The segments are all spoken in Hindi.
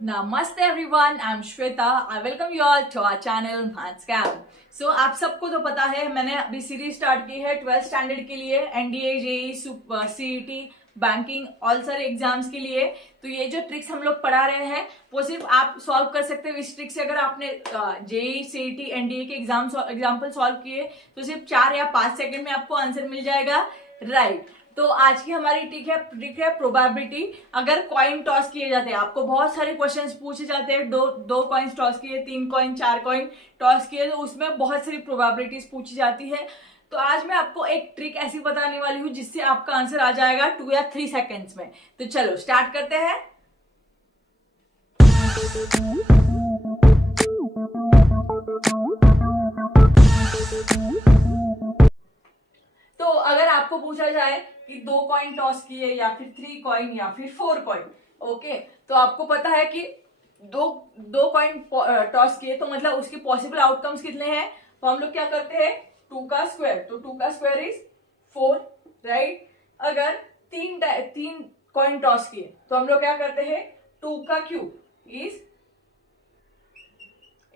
नमस्ते everyone, I am Shweta. I welcome you all to our channel maths camp. So आप सबको तो पता है, मैंने अभी सीरीज स्टार्ट की है 12th स्टैंडर्ड के लिए, NDA, JE, CET, banking, all सारे एग्जाम्स के लिए। तो ये जो ट्रिक्स हम लोग पढ़ा रहे हैं वो सिर्फ आप सॉल्व कर सकते हो इस ट्रिक से। अगर आपने जेई, सीईटी, एनडीए के एग्जाम्पल सॉल्व किए तो सिर्फ 4 या 5 सेकंड में आपको आंसर मिल जाएगा, राइट। तो आज की हमारी ट्रिक है प्रोबेबिलिटी। अगर कॉइन टॉस किए जाते हैं, आपको बहुत सारे क्वेश्चंस पूछे जाते हैं, दो कॉइन टॉस किए, 3 कॉइन, 4 कॉइन टॉस किए, तो उसमें बहुत सारी प्रोबेबिलिटीज पूछी जाती है। तो आज मैं आपको एक ट्रिक ऐसी बताने वाली हूं जिससे आपका आंसर आ जाएगा 2 या 3 सेकेंड्स में। तो चलो स्टार्ट करते हैं। तो अगर आपको पूछा जाए कि 2 कॉइन टॉस किए या फिर 3 कॉइन या फिर 4 कॉइन, ओके, तो आपको पता है कि दो दो कॉइन टॉस किए तो मतलब उसके पॉसिबल आउटकम्स कितने हैं। तो हम लोग क्या करते हैं, 2 का स्क्वायर, तो 2 का स्क्वायर इज 4, राइट। अगर तीन कॉइन टॉस किए तो हम लोग क्या करते हैं, 2 का क्यूब इज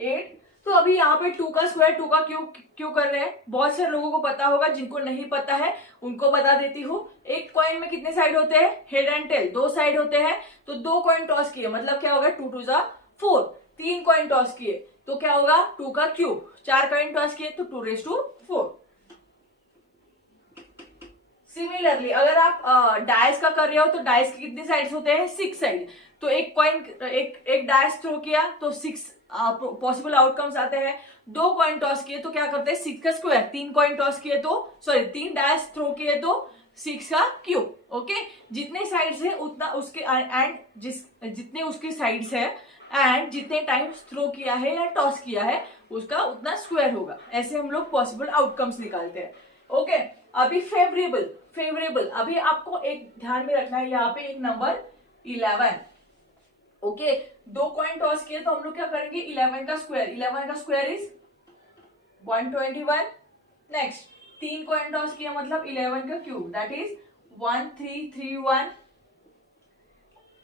8। तो अभी यहाँ पे 2 का स्क्वायर, 2 का क्यूब क्यों कर रहे हैं, बहुत सारे लोगों को पता होगा, जिनको नहीं पता है उनको बता देती हूँ। एक कॉइन में कितने साइड होते हैं, हेड एंड टेल, 2 साइड होते हैं। तो 2 कॉइन टॉस किए मतलब क्या होगा, 2 टू जा 4। 3 कॉइन टॉस किए तो क्या होगा, 2 का क्यूब। 4 कॉइन टॉस किए तो 2 रेज टू 4। सिमिलरली अगर आप डायस का कर रहे हो तो डायस के कितने साइड्स होते हैं, 6 साइड। तो एक कॉइन, एक डायस थ्रो किया तो 6 पॉसिबल आउटकम्स आते हैं। 2 कॉइन टॉस किए तो क्या करते हैं, 6 का स्क्वायर। 3 कॉइन टॉस किए तो, सॉरी, 3 डायस थ्रो किए तो 6 का क्यूब, ओके। जितने साइड्स है उतना उसके एंड जितने उसके साइड्स है एंड जितने टाइम्स थ्रो किया है या टॉस किया है उसका उतना स्क्वायर होगा। ऐसे हम लोग पॉसिबल आउटकम्स निकालते हैं, ओके। अभी फेवरेबल अभी आपको एक ध्यान में रखना है, यहाँ पे एक नंबर 11, ओके। 2 कॉइन टॉस किए तो हम लोग क्या करेंगे, 11 का स्क्वायर। 11 का square is 121। Next 3 coin toss किया मतलब 11 का cube, that is 1331।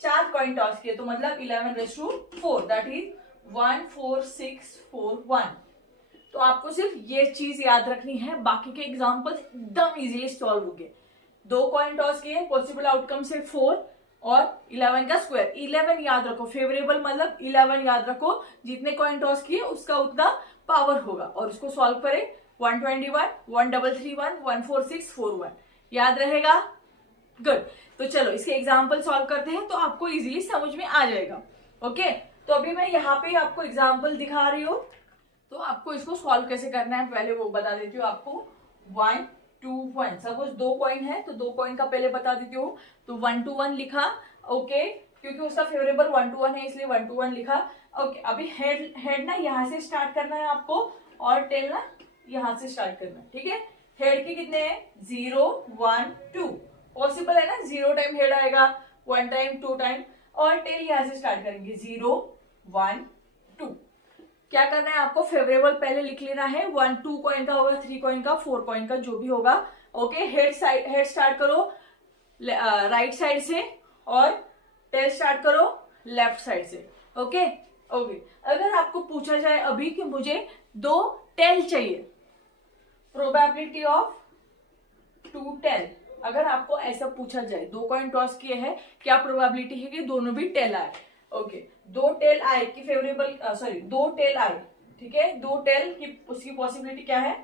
4 coin toss किए तो मतलब 11 रेज टू 4, दैट इज 14641। तो आपको सिर्फ ये चीज याद रखनी है, बाकी के एग्जाम्पल्स एकदम इजीली सॉल्व हो गए। 2 कॉइन टॉस किए, पॉसिबल आउटकम से 4 और 11 का स्क्वायर। 11 याद रखो, फेवरेबल मतलब 11 याद रखो, जितने कॉइन टॉस किए उसका उतना पावर होगा। और उसको सॉल्व करें, 121, 1331, 14641, याद रहेगा, गुड। तो चलो इसके एग्जाम्पल सॉल्व करते हैं तो आपको इजीली समझ में आ जाएगा, ओके। तो अभी मैं यहाँ पे आपको एग्जाम्पल दिखा रही हूँ, तो आपको इसको सॉल्व कैसे करना है पहले वो बता देती हूँ आपको। 1 2 1, सपोज 2 कॉइन है तो 2 कॉइन का पहले बता देती हूँ। तो 1 to 1 लिखा, ओके, क्योंकि उसका फेवरेबल 1 to 1 है इसलिए 1 to 1 लिखा, ओके। अभी हेड ना यहाँ से स्टार्ट करना है आपको और टेल ना यहाँ से स्टार्ट करना है, ठीक है। हेड के कितने हैं, 0 1 2, पॉसिबल है ना, 0 टाइम हेड आएगा, 1 टाइम, 2 टाइम, और टेल यहाँ से स्टार्ट करेंगे, 0 1 2। क्या करना है आपको, फेवरेबल पहले लिख लेना है। 1 2 कॉइन का होगा, 3 कॉइन का, 4 कॉइन का, जो भी होगा, ओके। हेड स्टार्ट करो राइट साइड से और टेल स्टार्ट करो लेफ्ट साइड से, ओके ओके। अगर आपको पूछा जाए अभी कि मुझे 2 टेल चाहिए, प्रोबेबिलिटी ऑफ 2 टेल, अगर आपको ऐसा पूछा जाए, 2 कॉइन टॉस किए हैं, क्या प्रोबेबिलिटी है कि दोनों भी टेल आए, ओके। 2 टेल आए की फेवरेबल, सॉरी 2 टेल आए, ठीक है, 2 टेल की उसकी पॉसिबिलिटी क्या है,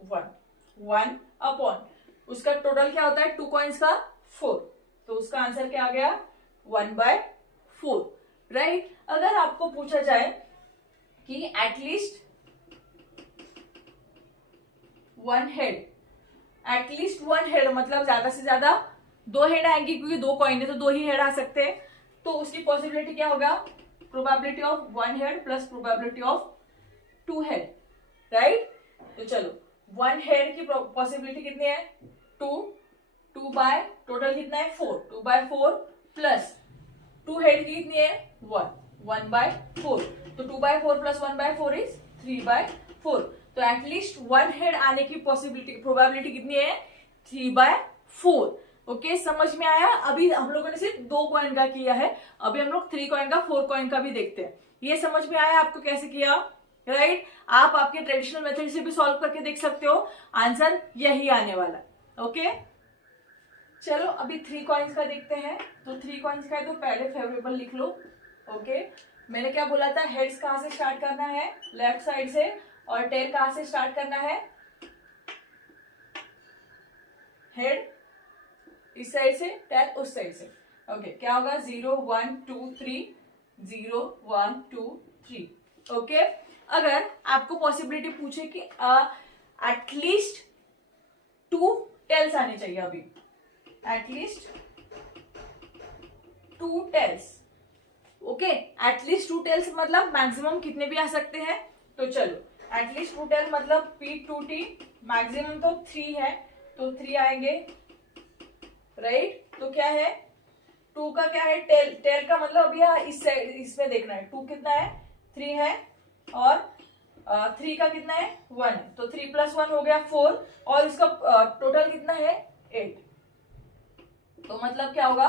1 अपॉन उसका टोटल क्या होता है 2 कॉइन्स का 4, तो उसका आंसर क्या आ गया, 1/4, राइट। अगर आपको पूछा जाए कि एटलीस्ट 1 हेड, एटलीस्ट 1 हेड मतलब ज्यादा से ज्यादा 2 हेड आएंगे, क्योंकि 2 कॉइन है तो 2 ही हेड आ सकते हैं, तो उसकी पॉसिबिलिटी क्या होगा, probability of 1 head plus probability of 2 head, right. तो चलो 1 हेड की पॉसिबिलिटी कितनी है, 2 बाय टोटल कितना है 4, 2/4 प्लस 2 हेड की कितनी है 1/4, तो 2/4 प्लस 1/4 इज 3/4। तो एटलीस्ट 1 हेड आने की पॉसिबिलिटी, प्रोबेबिलिटी कितनी है, 3/4, ओके, समझ में आया? अभी हम लोगों ने सिर्फ 2 कॉइन का किया है, अभी हम लोग 3 कॉइन का 4 कॉइन का भी देखते हैं। ये समझ में आया आपको कैसे किया? राइट, आप आपके ट्रेडिशनल मेथड से भी सॉल्व करके देख सकते हो, आंसर यही आने वाला। ओके, चलो अभी 3 कॉइन्स का देखते हैं। तो 3 कॉइन्स का है तो पहले फेवरेबल लिख लो। ओके, मैंने क्या बोला था, हेड्स कहां से स्टार्ट करना है, लेफ्ट साइड से, और टेल कहां से स्टार्ट करना है, हेड इस साइड से, टेल उस साइड से। ओके, क्या होगा, 0 1 2 3, 0 1 2 3। ओके, अगर आपको पॉसिबिलिटी पूछे कि एटलीस्ट 2 टेल्स आने चाहिए, अभी at least 2 tails. Okay, at least 2 tails मतलब मैक्सिमम कितने भी आ सकते हैं, तो चलो एटलीस्ट 2 टेल मतलब P2T, मैक्सिमम तो 3 है तो 3 आएंगे। राइट, तो क्या है, 2 का क्या है, टेल, टेल का मतलब अभी इस साइड इसमें देखना है, 2 कितना है, 3 है, और 3 का कितना है, 1 है, तो 3 + 1 हो गया 4, और इसका टोटल कितना है, 8। तो मतलब क्या होगा,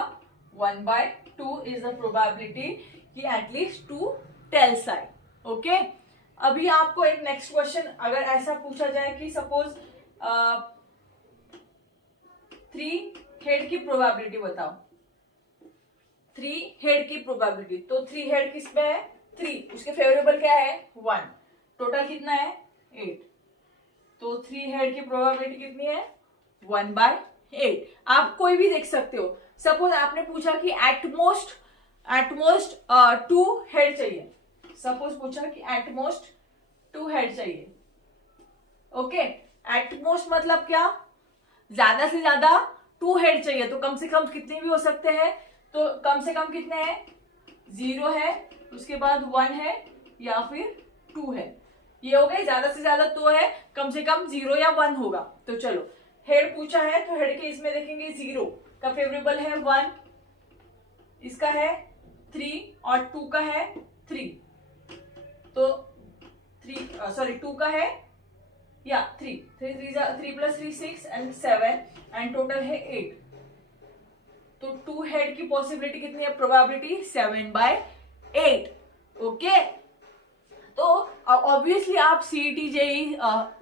1/2 इज द प्रोबेबिलिटी कि एटलीस्ट 2 टेल्स आए। ओके, अभी आपको एक नेक्स्ट क्वेश्चन अगर ऐसा पूछा जाए कि सपोज 3 हेड की प्रोबेबिलिटी बताओ, 3 हेड की प्रोबेबिलिटी, तो 3 हेड किसमें है, 3, उसके फेवरेबल क्या है, 1, टोटल कितना है, 8, तो 3 हेड की प्रोबेबिलिटी कितनी है, 1/8। आप कोई भी देख सकते हो, सपोज आपने पूछा कि एटमोस्ट 2 हेड चाहिए, सपोज पूछा कि एटमोस्ट 2 हेड चाहिए। ओके, एटमोस्ट मतलब क्या, ज्यादा से ज्यादा 2 हेड चाहिए, तो कम से कम कितने भी हो सकते हैं, तो कम से कम कितने हैं, 0 है, उसके बाद 1 है, या फिर 2 है, ये हो गए, ज्यादा से ज्यादा 2 है, कम से कम 0 या 1 होगा। तो चलो हेड पूछा है तो हेड के इसमें देखेंगे, 0 का फेवरेबल है 1, इसका है 3, और 2 का है 3, तो 2 का है, या 3 + 3 6 एंड 7 एंड टोटल है 8, तो 2 हेड की पॉसिबिलिटी कितनी है, प्रोबेबिलिटी 7/8। ओके, तो ऑब्वियसली आप सीईटी जेई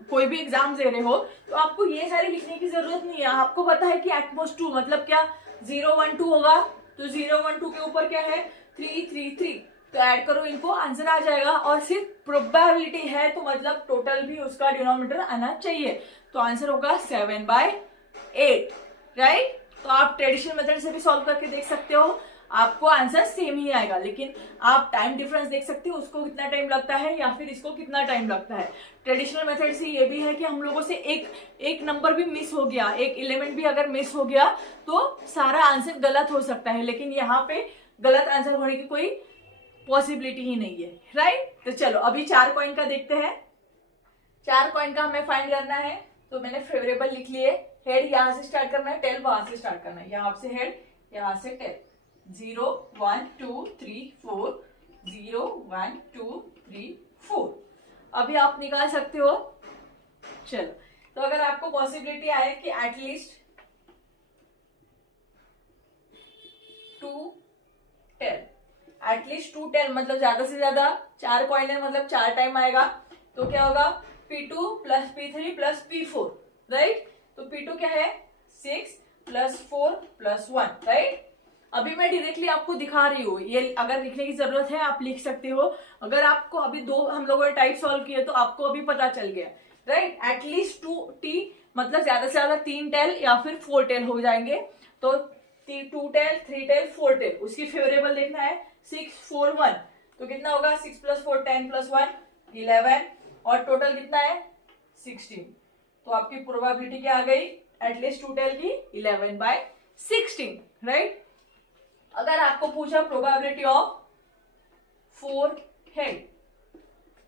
कोई भी एग्जाम दे रहे हो तो आपको ये सारी लिखने की जरूरत नहीं है, आपको पता है कि एटमोस्ट 2 मतलब क्या, 0 1 2 होगा, तो 0 1 2 के ऊपर क्या है, 3 3 3, तो ऐड करो इनको, आंसर आ जाएगा। और सिर्फ प्रोबेबिलिटी है तो मतलब टोटल भी उसका डिनोमिनेटर आना चाहिए, तो आंसर होगा 7/8। राइट, तो आप ट्रेडिशनल मेथड से भी सॉल्व करके देख सकते हो, आपको आंसर सेम ही आएगा, लेकिन आप टाइम डिफरेंस देख सकते हो, उसको कितना टाइम लगता है या फिर इसको कितना टाइम लगता है। ट्रेडिशनल मेथड से ये भी है कि हम लोगों से एक नंबर भी मिस हो गया, एक एलिमेंट भी अगर मिस हो गया तो सारा आंसर गलत हो सकता है, लेकिन यहाँ पे गलत आंसर होने की कोई पॉसिबिलिटी ही नहीं है। राइट, तो चलो अभी 4 कॉइन का देखते हैं। 4 कॉइन का हमें फाइंड करना है, तो मैंने फेवरेबल लिख लिए, हेड यहाँ से स्टार्ट करना है, टेल वहां से स्टार्ट करना है, यहाँ से हेड, यहाँ से टेल, 0 1 2 3 4, 0 1 2 3 4। अभी आप निकाल सकते हो। चलो, तो अगर आपको पॉसिबिलिटी आए कि एटलीस्ट 2 टेल, एटलीस्ट 2 टेल मतलब ज्यादा से ज्यादा 4 कॉइन है, मतलब 4 टाइम आएगा, तो क्या होगा, P2 + P3 + P4। राइट, तो P2 क्या है, 6 + 4 + 1। राइट, अभी मैं डायरेक्टली आपको दिखा रही हूँ, ये अगर लिखने की जरूरत है आप लिख सकते हो, अगर आपको अभी 2 हम लोगों ने टाइप सॉल्व किए तो आपको अभी पता चल गया। राइट, एटलीस्ट 2T मतलब ज्यादा से ज्यादा 3 टेल या फिर 4 टेल हो जाएंगे, तो 2 टेल 3 टेल 4 टेल, उसकी फेवरेबल देखना है 6 4 1, तो कितना होगा, 6 + 4 10 + 1 11, और टोटल कितना है 16, तो आपकी प्रोबेबिलिटी क्या आ गई, एटलीस्ट 2 टेल की 11/16। राइट, अगर आपको पूछा probability of 4 head,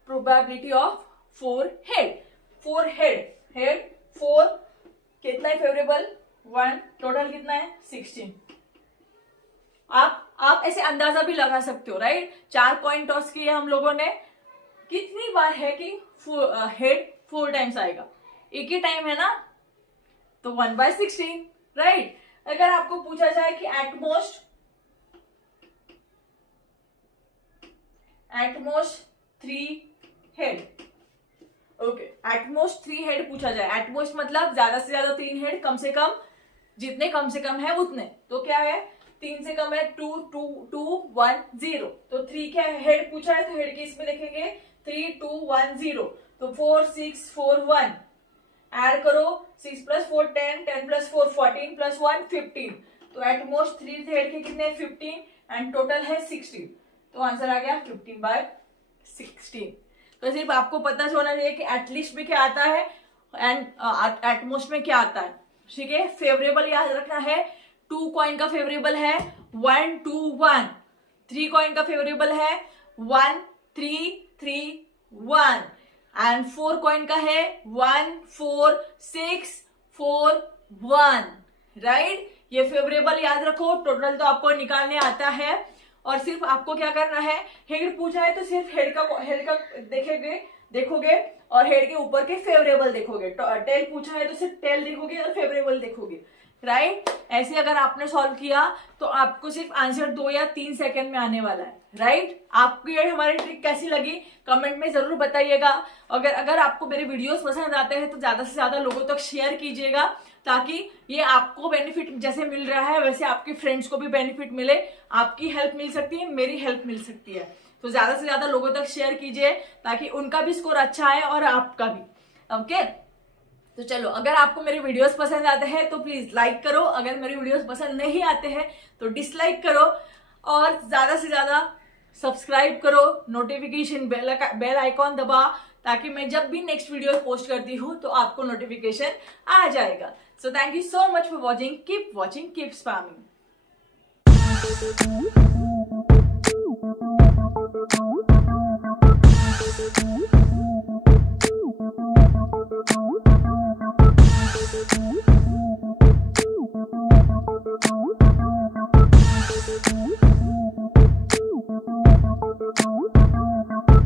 probability of 4 head, 4 head, head 4 कितना है फेवरेबल, 1, टोटल कितना है 16। आप ऐसे अंदाजा भी लगा सकते हो। राइट, 4 कॉइन टॉस किए हम लोगों ने, कितनी बार है कि हेड 4 टाइम्स आएगा, एक ही टाइम है ना, तो 1/16। राइट, अगर आपको पूछा जाए कि at most 3 head, okay, at most 3 head पूछा जाए, एटमोस्ट मतलब ज्यादा से ज्यादा 3 हेड, कम से कम जितने कम से कम है उतने, तो क्या है 3 से कम है 2 2 2 1 0, तो 3 क्या है, हेड पूछा है तो हेड के इसमें लिखेंगे 3 2 1 0, तो 4 6 4 1, ऐड करो 6 + 4 10, 10 + 4 14 + 1 15, तो एटमोस्ट 3 हेड के कितने 15 एंड टोटल है 16, तो आंसर आ गया 15/16। तो सिर्फ आपको पता होना चाहिए कि एटलीस्ट में क्या आता है एंड एटमोस्ट में क्या आता है, ठीक है। फेवरेबल याद रखना है, 2 कॉइन का फेवरेबल है 1 2 1, 3 कॉइन का फेवरेबल है 1 3 3 1 एंड 4 कॉइन का है 1 4 6 4 1, राइट। ये फेवरेबल याद रखो, टोटल तो आपको निकालने आता है और सिर्फ आपको क्या करना है, हेड पूछा है तो सिर्फ हेड का देखोगे और हेड के ऊपर के फेवरेबल देखोगे, टेल पूछा है तो सिर्फ टेल देखोगे और फेवरेबल देखोगे, राइट। ऐसे अगर आपने सॉल्व किया तो आपको सिर्फ आंसर 2 या 3 सेकंड में आने वाला है, राइट। आपको ये हमारी ट्रिक कैसी लगी कमेंट में जरूर बताइएगा। अगर आपको मेरे वीडियोस पसंद आते हैं तो ज्यादा से ज्यादा लोगों तक शेयर कीजिएगा, ताकि ये आपको बेनिफिट जैसे मिल रहा है वैसे आपके फ्रेंड्स को भी बेनिफिट मिले, आपकी हेल्प मिल सकती है, मेरी हेल्प मिल सकती है, तो ज्यादा से ज्यादा लोगों तक शेयर कीजिए ताकि उनका भी स्कोर अच्छा आए और आपका भी, ओके। तो चलो, अगर आपको मेरे वीडियोस पसंद आते हैं तो प्लीज लाइक करो, अगर मेरे वीडियोस पसंद नहीं आते हैं तो डिसलाइक करो और ज्यादा से ज्यादा सब्सक्राइब करो, नोटिफिकेशन बेल आइकॉन दबा, ताकि मैं जब भी नेक्स्ट वीडियो पोस्ट करती हूँ तो आपको नोटिफिकेशन आ जाएगा। So thank you so much for watching, keep watching, keep spamming. Thank you.